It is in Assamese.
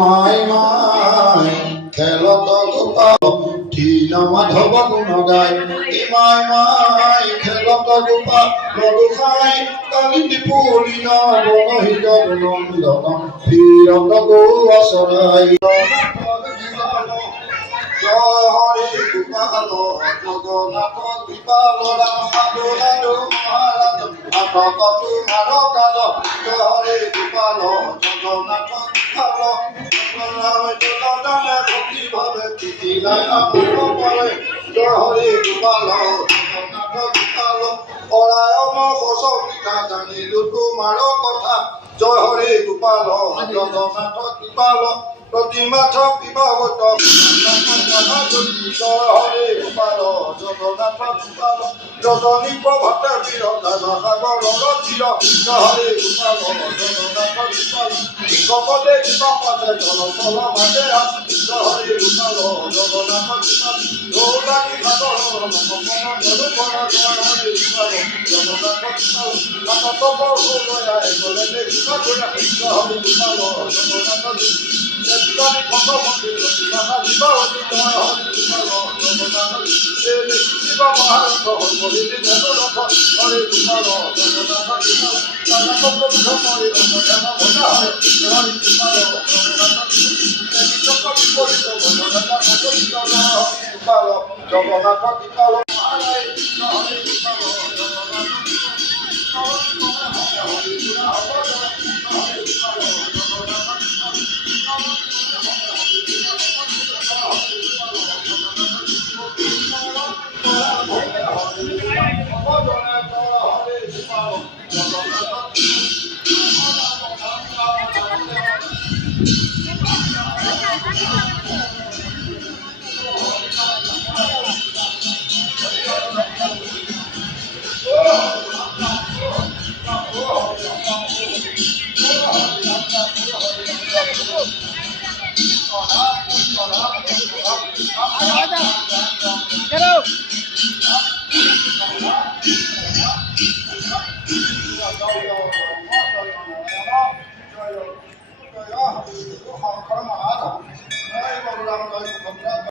মাই খেলত গোপাল ঠিল মাধৱ গুণ গায় মাই মাই খেলত গোপাল গোসাই কালি ত্ৰিপুৰী নবনহি জগনন্দন ফিৰত গৌ আচৰাই জয় হৰি গোপাল জগন্নাথ কৃপাল ৰাম সাধু সাধু মহাৰাজ নাটক তোমাৰ কাল জয় হৰি গোপাল জগন্নাথ কৃপাল ভক্তিভাৱে প্ৰীতিলাই পাৰে জয় হৰি গোপাল জগন্নাথ কৃপাল পৰায়ণ সচ পিঠা জানিলো তোমাৰ কথা জয় হৰি গোপাল জগন্নাথ কৃপাল प्रतिमाथ विभावत जय हरे गोपाल जगन्नाथ कृपाल जगनी प्रभात वीर सागर चिर जय हरे गोपाल जगन्नाथ कृपाल कपदे कृपापदे जल फल माते जय हरे गोपाल जगन्नाथ कृपाल गौरानी सागर जय हरे गोपाल जगन्नाथ कृपाल नाथ गया गले कृपा जय हरे गोपाल जगन्नाथ जगन्नाथ Get out!